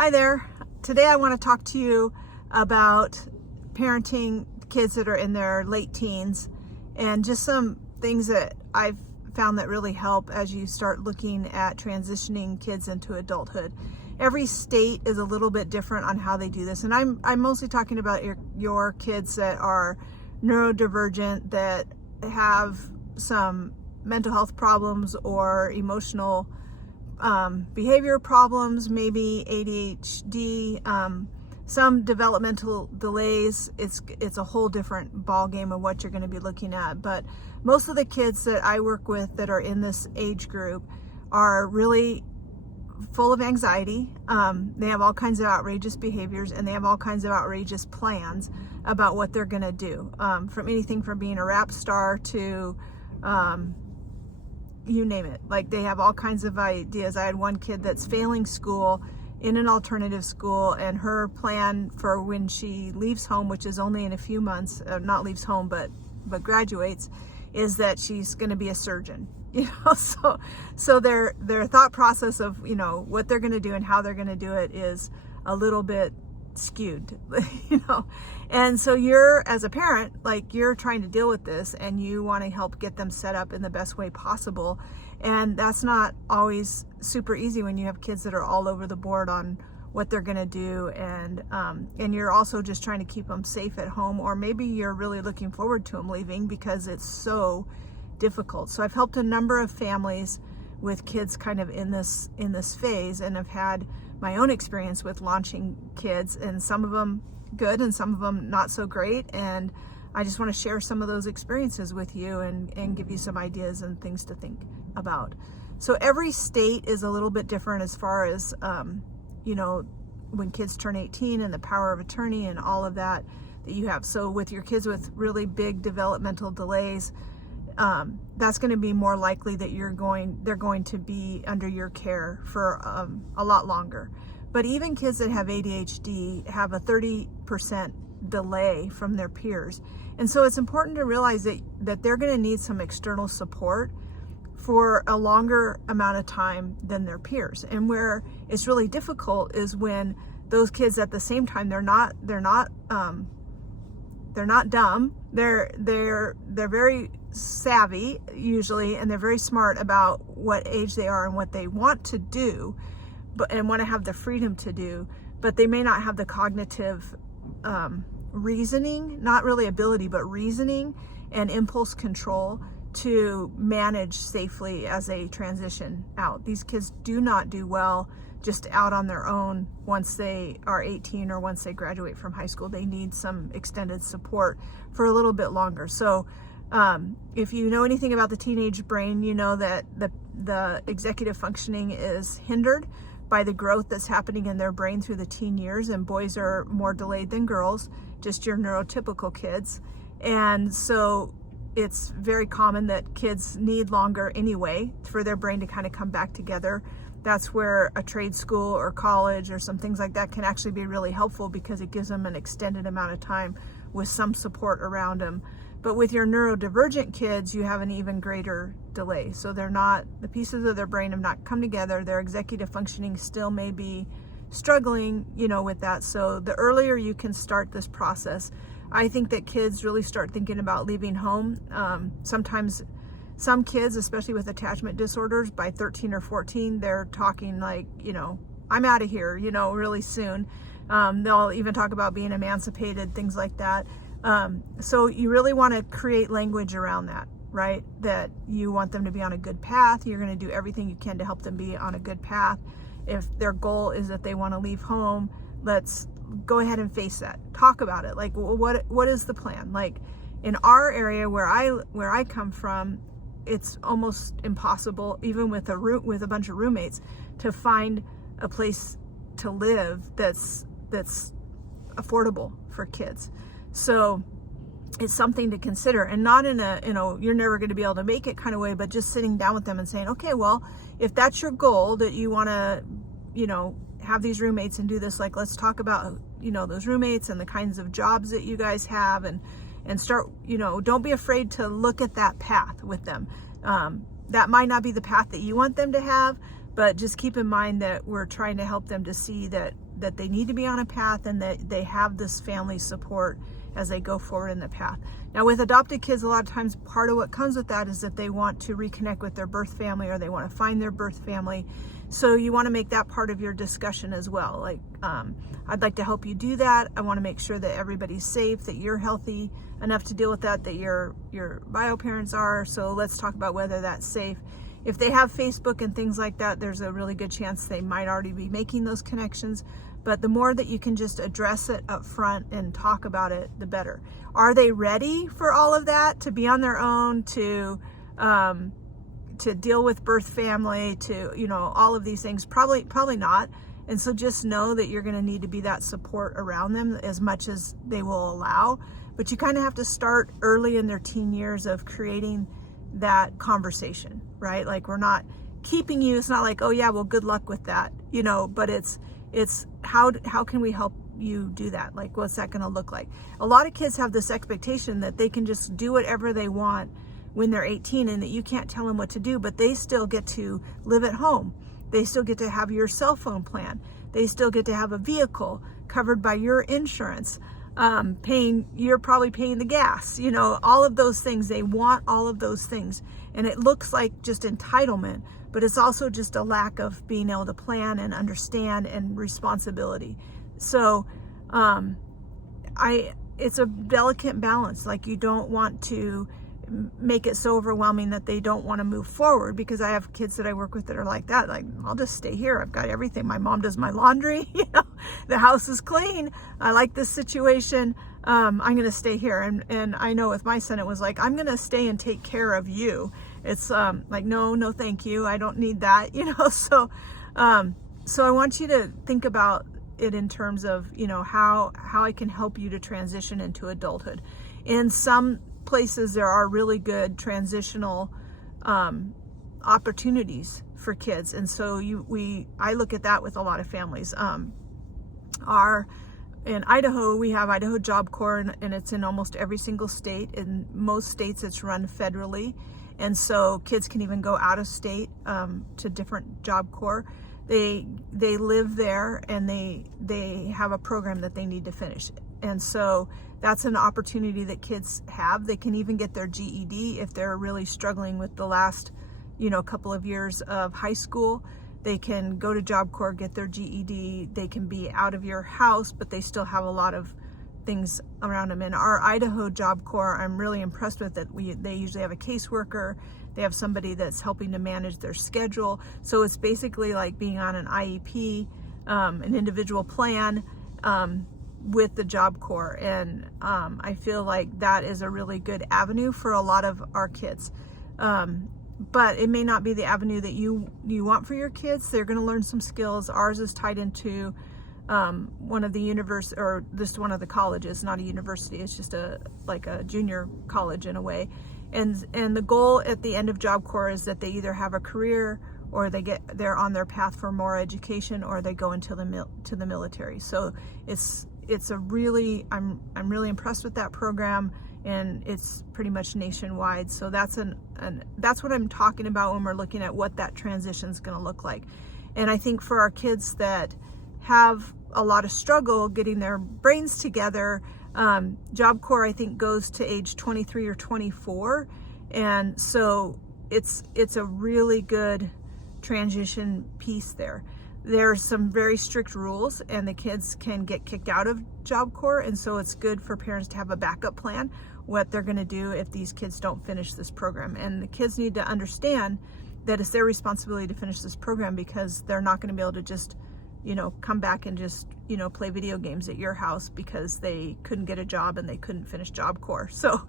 Hi there. Today I want to talk to you about parenting kids that are in their late teens and just some things that I've found that really help as you start looking at transitioning kids into adulthood. Every state is a little bit different on how they do this, and I'm mostly talking about your kids that are neurodivergent, that have some mental health problems or emotional behavior problems, maybe ADHD, some developmental delays. It's a whole different ball game of what you're going to be looking at. But most of the kids that I work with that are in this age group are really full of anxiety. They have all kinds of outrageous behaviors, and they have all kinds of outrageous plans about what they're going to do, from anything from being a rap star to you name it. Like, they have all kinds of ideas. I had one kid that's failing school in an alternative school, and her plan for when she leaves home, which is only in a few months, not leaves home, but graduates, is that she's going to be a surgeon. So their thought process of, what they're going to do and how they're going to do it is a little bit skewed, and so you're, as a parent, like, you're trying to deal with this, and you want to help get them set up in the best way possible, and that's not always super easy when you have kids that are all over the board on what they're going to do, and you're also just trying to keep them safe at home, or maybe you're really looking forward to them leaving because it's so difficult. So I've helped a number of families with kids kind of in this phase, and I've had my own experience with launching kids, and some of them good and some of them not so great, and I just want to share some of those experiences with you and give you some ideas and things to think about. So every state is a little bit different as far as when kids turn 18 and the power of attorney and all of that you have. So with your kids with really big developmental delays, that's going to be more likely that they're going to be under your care for a lot longer. But even kids that have ADHD have a 30% delay from their peers. And so it's important to realize that they're going to need some external support for a longer amount of time than their peers. And where it's really difficult is when those kids at the same time, they're not dumb. They're very savvy usually, and they're very smart about what age they are and what they want to do, and want to have the freedom to do, but they may not have the cognitive reasoning, not really ability, but reasoning and impulse control to manage safely as they transition out. These kids do not do well just out on their own once they are 18 or once they graduate from high school. They need some extended support for a little bit longer. So if you know anything about the teenage brain, you know that the executive functioning is hindered by the growth that's happening in their brain through the teen years, and boys are more delayed than girls, just your neurotypical kids. And so it's very common that kids need longer anyway for their brain to kind of come back together. That's where a trade school or college or some things like that can actually be really helpful, because it gives them an extended amount of time with some support around them. But with your neurodivergent kids, you have an even greater delay. So the pieces of their brain have not come together. Their executive functioning still may be struggling, with that. So the earlier you can start this process, I think that kids really start thinking about leaving home. Sometimes some kids, especially with attachment disorders, by 13 or 14, they're talking like, I'm out of here, really soon. They'll even talk about being emancipated, things like that. So you really want to create language around that, right? That you want them to be on a good path. You're going to do everything you can to help them be on a good path. If their goal is that they want to leave home, let's go ahead and face that. Talk about it. Like, what is the plan? Like, in our area where I come from, it's almost impossible, even with a bunch of roommates, to find a place to live that's affordable for kids. So it's something to consider, and not in a you're never going to be able to make it kind of way, but just sitting down with them and saying, okay, well, if that's your goal, that you want to have these roommates and do this, like, let's talk about those roommates and the kinds of jobs that you guys have, and start, don't be afraid to look at that path with them. That might not be the path that you want them to have, but just keep in mind that we're trying to help them to see that that they need to be on a path and that they have this family support as they go forward in the path. Now with adopted kids, a lot of times part of what comes with that is that they want to reconnect with their birth family, or they want to find their birth family. So you want to make that part of your discussion as well. Like, I'd like to help you do that. I want to make sure that everybody's safe, that you're healthy enough to deal with that, that your bio parents are. So let's talk about whether that's safe. If they have Facebook and things like that, there's a really good chance they might already be making those connections. But the more that you can just address it up front and talk about it, the better. Are they ready for all of that, to be on their own, to deal with birth family, to, you know, all of these things? Probably not. And so just know that you're going to need to be that support around them as much as they will allow. But you kind of have to start early in their teen years of creating that conversation, right? Like, we're not keeping you. It's not like, oh yeah, well, good luck with that, you know, but it's how can we help you do that? Like, what's that going to look like? A lot of kids have this expectation that they can just do whatever they want when they're 18 and that you can't tell them what to do, but they still get to live at home. They still get to have your cell phone plan. They still get to have a vehicle covered by your insurance, you're probably paying the gas, you know, all of those things. They want all of those things. And it looks like just entitlement, but it's also just a lack of being able to plan and understand and responsibility. So it's a delicate balance. Like, you don't want to make it so overwhelming that they don't want to move forward, because I have kids that I work with that are like that. Like, I'll just stay here. I've got everything. My mom does my laundry. You know, the house is clean. I like this situation. I'm going to stay here. And I know with my son, it was like, I'm going to stay and take care of you. It's like, no, thank you. I don't need that, you know? So I want you to think about it in terms of, you know, how I can help you to transition into adulthood. In some places, there are really good transitional opportunities for kids, and so I look at that with a lot of families. In Idaho, we have Idaho Job Corps, and it's in almost every single state. In most states, it's run federally, and so kids can even go out of state to different Job Corps. They live there, and they have a program that they need to finish, and so that's an opportunity that kids have. They can even get their GED if they're really struggling with the last, you know, couple of years of high school. They can go to Job Corps, get their GED. They can be out of your house, but they still have a lot of things around them. In our Idaho Job Corps, I'm really impressed with it. They usually have a caseworker. They have somebody that's helping to manage their schedule. So it's basically like being on an IEP, an individual plan, with the Job Corps. And I feel like that is a really good avenue for a lot of our kids. But it may not be the avenue that you want for your kids. They're going to learn some skills. Ours is tied into one of the colleges, not a university. It's just like a junior college in a way. And the goal at the end of Job Corps is that they either have a career, or they're on their path for more education, or they go into the military. So it's a really, I'm really impressed with that program, and it's pretty much nationwide. So that's that's what I'm talking about when we're looking at what that transition is going to look like. And I think for our kids that have a lot of struggle getting their brains together, Job Corps, I think, goes to age 23 or 24. And so it's a really good transition piece there. There's some very strict rules, and the kids can get kicked out of Job Corps, and so it's good for parents to have a backup plan, what they're going to do if these kids don't finish this program. And the kids need to understand that it's their responsibility to finish this program, because they're not going to be able to just, you know, come back and just, you know, play video games at your house because they couldn't get a job and they couldn't finish Job Corps. So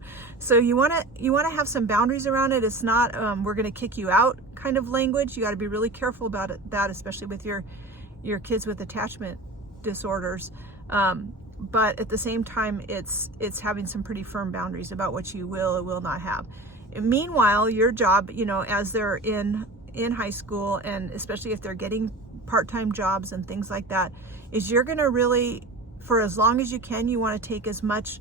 you want to have some boundaries around it. It's not we're going to kick you out kind of language. You got to be really careful about that, especially with your kids with attachment disorders. But at the same time, it's having some pretty firm boundaries about what you will or will not have. And meanwhile, your job, you know, as they're in high school, and especially if they're getting part-time jobs and things like that, is you're going to really, for as long as you can, you want to take as much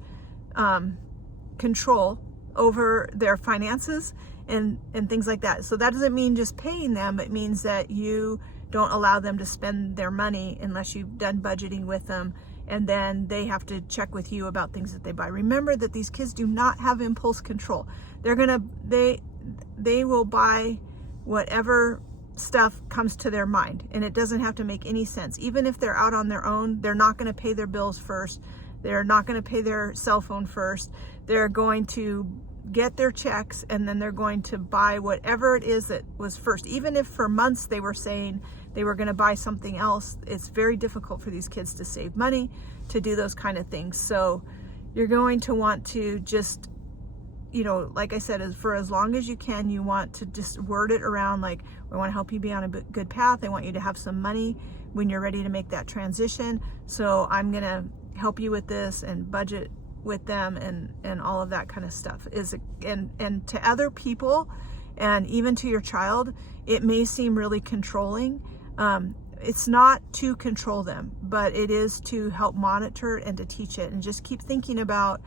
control over their finances and things like that. So that doesn't mean just paying them. It means that you don't allow them to spend their money unless you've done budgeting with them, and then they have to check with you about things that they buy. Remember that these kids do not have impulse control. They will buy whatever stuff comes to their mind, and it doesn't have to make any sense. Even if they're out on their own, they're not going to pay their bills first. They're not going to pay their cell phone first. They're going to get their checks, and then they're going to buy whatever it is that was first. Even if for months they were saying they were going to buy something else, it's very difficult for these kids to save money to do those kind of things. So you're going to want to just, like I said, for as long as you can, you want to just word it around like, we want to help you be on a good path. I want you to have some money when you're ready to make that transition. So I'm going to help you with this and budget with them and all of that kind of stuff. And to other people, and even to your child, it may seem really controlling. It's not to control them, but it is to help monitor and to teach it. And just keep thinking about,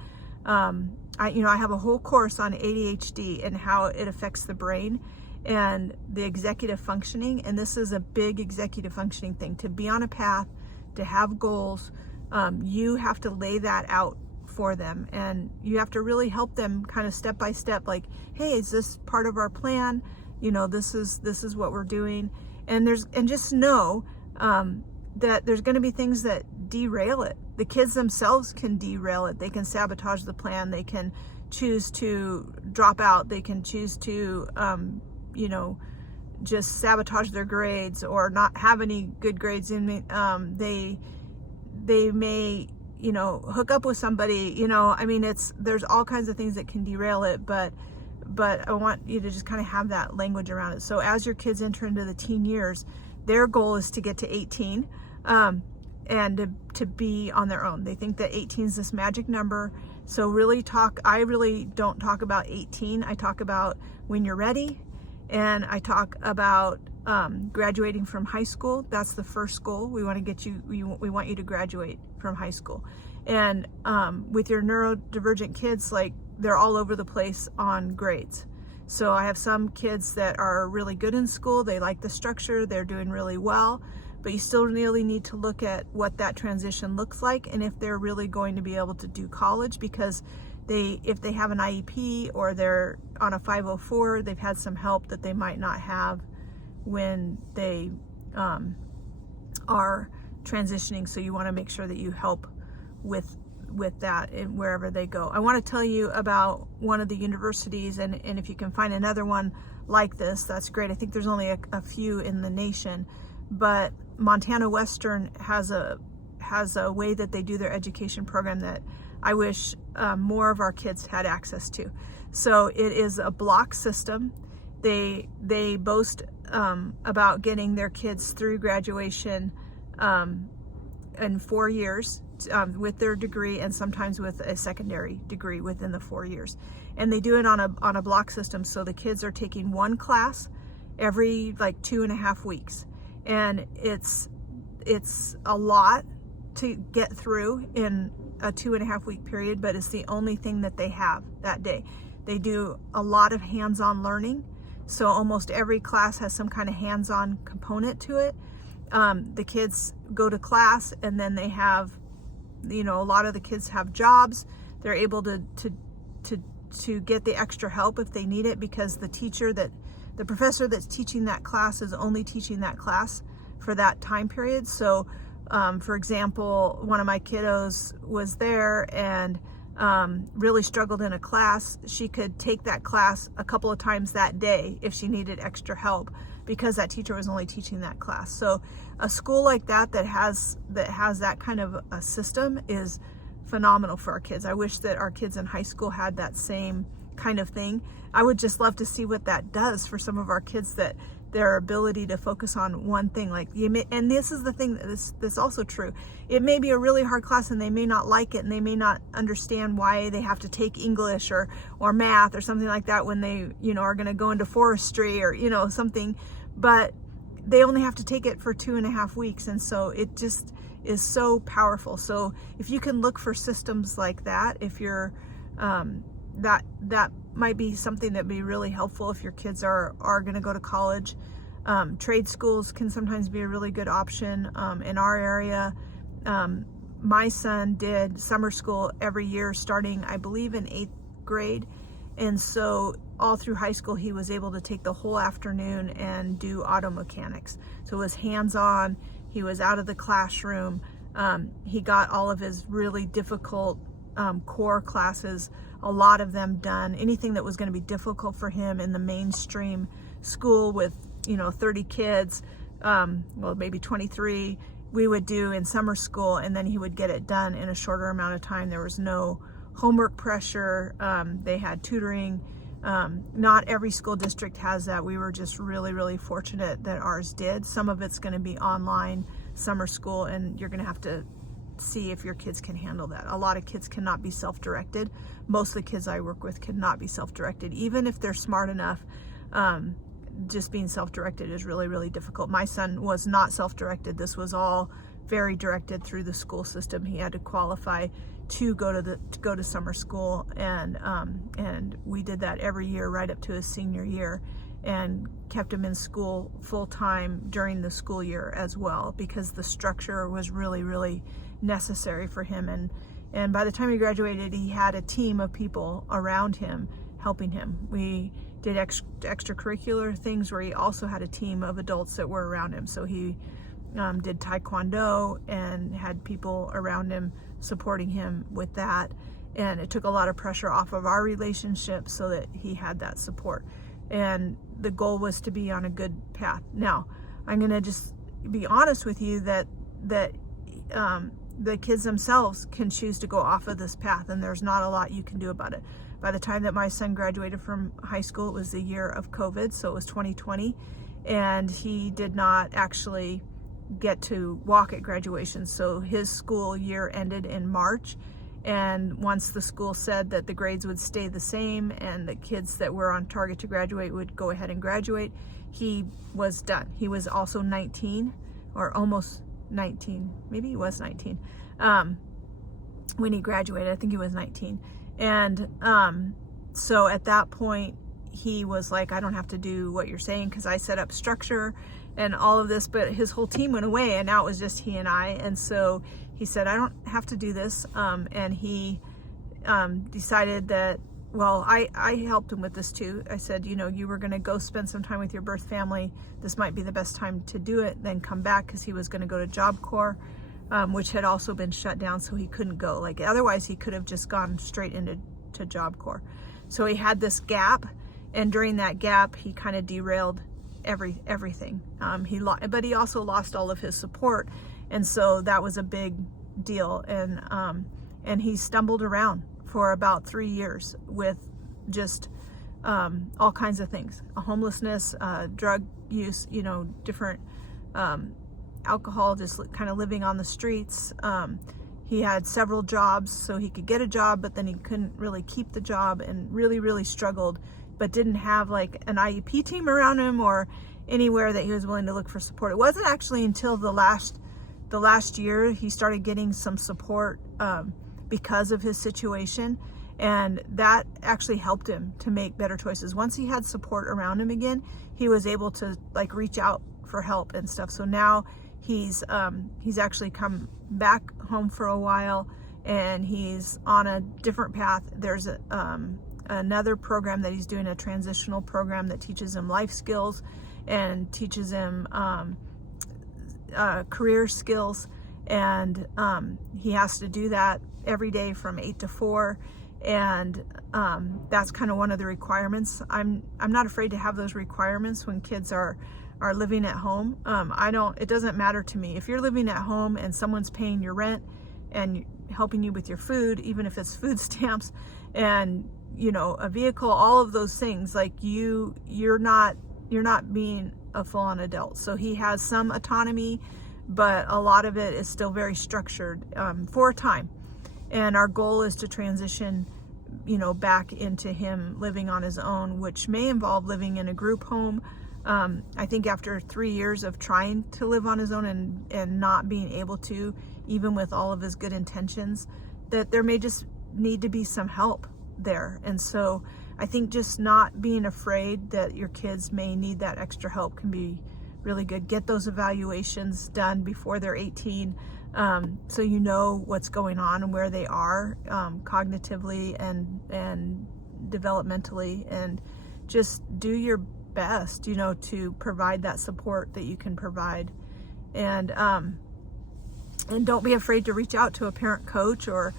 I have a whole course on ADHD and how it affects the brain and the executive functioning. And this is a big executive functioning thing. To be on a path, to have goals, you have to lay that out for them, and you have to really help them kind of step by step, like, hey, is this part of our plan? This is what we're doing. And just know that there's going to be things that derail it. The kids themselves can derail it. They can sabotage the plan. They can choose to drop out. They can choose to just sabotage their grades or not have any good grades. They may hook up with somebody, there's all kinds of things that can derail it, but I want you to just kind of have that language around it. So as your kids enter into the teen years, their goal is to get to 18, and to be on their own. They think that 18 is this magic number. So I really don't talk about 18. I talk about when you're ready, and I talk about graduating from high school. That's the first goal. We want to get you, we want you to graduate from high school. And with your neurodivergent kids, like, they're all over the place on grades. So I have some kids that are really good in school. They like the structure. They're doing really well. But you still really need to look at what that transition looks like, and if they're really going to be able to do college, because if they have an IEP or they're on a 504, they've had some help that they might not have when they are transitioning. So you want to make sure that you help with that and wherever they go. I want to tell you about one of the universities, and if you can find another one like this, that's great. I think there's only a few in the nation, but Montana Western has a way that they do their education program that I wish more of our kids had access to. So it is a block system. They boast about getting their kids through graduation in 4 years with their degree, and sometimes with a secondary degree within the 4 years. And they do it on a block system. So the kids are taking one class every 2.5 weeks. And it's a lot to get through in a 2.5 week period, but it's the only thing that they have that day. They do a lot of hands-on learning. So almost every class has some kind of hands-on component to it. The kids go to class, and then they have, a lot of the kids have jobs. They're able to get the extra help if they need it, because the professor that's teaching that class is only teaching that class for that time period. So, for example, one of my kiddos was there and really struggled in a class. She could take that class a couple of times that day if she needed extra help, because that teacher was only teaching that class. So a school like that has that kind of a system is phenomenal for our kids. I wish that our kids in high school had that same kind of thing. I would just love to see what that does for some of our kids, that their ability to focus on one thing. And this is the thing that's also true. It may be a really hard class and they may not like it, and they may not understand why they have to take English or math or something like that when they, are going to go into forestry or, something, but they only have to take it for 2.5 weeks. And so it just is so powerful. So if you can look for systems like that, if you're, that might be something that'd be really helpful if your kids are going to go to college. Trade schools can sometimes be a really good option. In our area, my son did summer school every year starting, I believe, in 8th grade. And so all through high school, he was able to take the whole afternoon and do auto mechanics. So it was hands-on. He was out of the classroom. He got all of his really difficult core classes, a lot of them done. Anything that was going to be difficult for him in the mainstream school with, 30 kids, well, maybe 23, we would do in summer school, and then he would get it done in a shorter amount of time. There was no homework pressure. They had tutoring. Not every school district has that. We were just really, really fortunate that ours did. Some of it's going to be online summer school, and you're going to have to see if your kids can handle that. A lot of kids cannot be self-directed. Most of the kids I work with cannot be self-directed. Even if they're smart enough, just being self-directed is really, really difficult. My son was not self-directed. This was all very directed through the school system. He had to qualify to go to summer school, and we did that every year right up to his senior year, and kept him in school full time during the school year as well, because the structure was really, really necessary for him. And by the time he graduated, he had a team of people around him helping him. We did extracurricular things where he also had a team of adults that were around him. So he did Taekwondo and had people around him supporting him with that. And it took a lot of pressure off of our relationship so that he had that support. And the goal was to be on a good path. Now, I'm going to just be honest with you that the kids themselves can choose to go off of this path, and there's not a lot you can do about it. By the time that my son graduated from high school, it was the year of COVID, so it was 2020, and he did not actually get to walk at graduation. So his school year ended in March, and once the school said that the grades would stay the same and the kids that were on target to graduate would go ahead and graduate, he was done. He was also 19, or almost 19, maybe he was 19 when he graduated. I think he was 19. And so at that point, he was like, I don't have to do what you're saying because I set up structure and all of this, but his whole team went away and now it was just he and I. And so he said, I don't have to do this. And he decided that, well, I helped him with this too. I said, you were going to go spend some time with your birth family. This might be the best time to do it. Then come back, because he was going to go to Job Corps, which had also been shut down, so he couldn't go. Like otherwise, he could have just gone straight into Job Corps. So he had this gap, and during that gap, he kind of derailed everything. But he also lost all of his support, and so that was a big deal. And he stumbled around for about 3 years with just all kinds of things, homelessness, drug use, different alcohol, just kind of living on the streets. He had several jobs, so he could get a job, but then he couldn't really keep the job, and really, really struggled, but didn't have like an IEP team around him or anywhere that he was willing to look for support. It wasn't actually until the last year he started getting some support because of his situation, and that actually helped him to make better choices. Once he had support around him again, he was able to like reach out for help and stuff. So now he's actually come back home for a while, and he's on a different path. There's another program that he's doing, a transitional program that teaches him life skills and teaches him career skills, and he has to do that every day from 8 to 4, and that's kind of one of the requirements. I'm not afraid to have those requirements when kids are living at home. It doesn't matter to me if you're living at home and someone's paying your rent and helping you with your food, even if it's food stamps and a vehicle, all of those things. Like you're not being a full-on adult. So he has some autonomy, but a lot of it is still very structured for a time. And our goal is to transition, back into him living on his own, which may involve living in a group home. I think after 3 years of trying to live on his own and not being able to, even with all of his good intentions, that there may just need to be some help there. And so I think just not being afraid that your kids may need that extra help can be really good. Get those evaluations done before they're 18, so you know what's going on and where they are cognitively and developmentally, and just do your best, to provide that support that you can provide. And don't be afraid to reach out to a parent coach or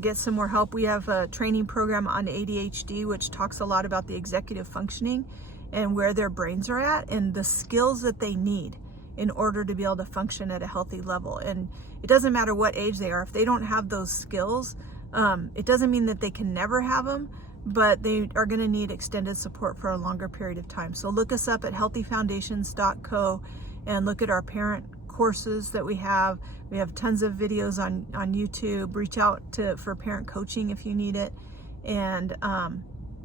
get some more help. We have a training program on ADHD, which talks a lot about the executive functioning and where their brains are at and the skills that they need in order to be able to function at a healthy level. And it doesn't matter what age they are. If they don't have those skills, it doesn't mean that they can never have them, but they are going to need extended support for a longer period of time. So look us up at healthyfoundations.co and look at our parent courses that we have. We have tons of videos on YouTube. Reach out for parent coaching if you need it. And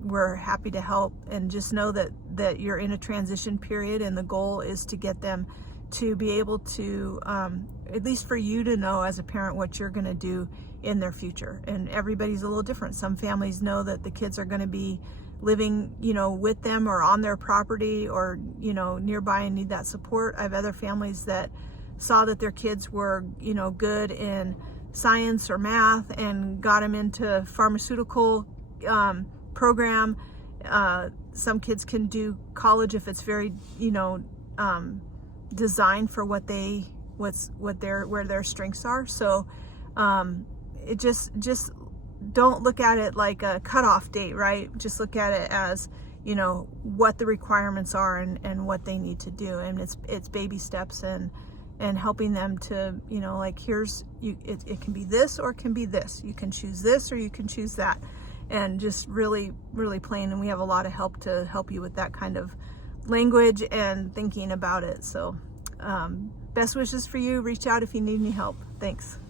we're happy to help. And just know that you're in a transition period, and the goal is to get them to be able to, at least for you to know as a parent what you're going to do in their future. And everybody's a little different. Some families know that the kids are going to be living, with them or on their property or, nearby and need that support. I have other families that saw that their kids were, good in science or math and got them into pharmaceutical program. Some kids can do college if it's very, designed for where their strengths are. So it just don't look at it like a cutoff date, right? Just look at it as, what the requirements are and what they need to do. And it's baby steps and helping them to, it can be this or it can be this. You can choose this or you can choose that. And just really, really plain. And we have a lot of help to help you with that kind of language and thinking about it. So best wishes for you. Reach out if you need any help. Thanks.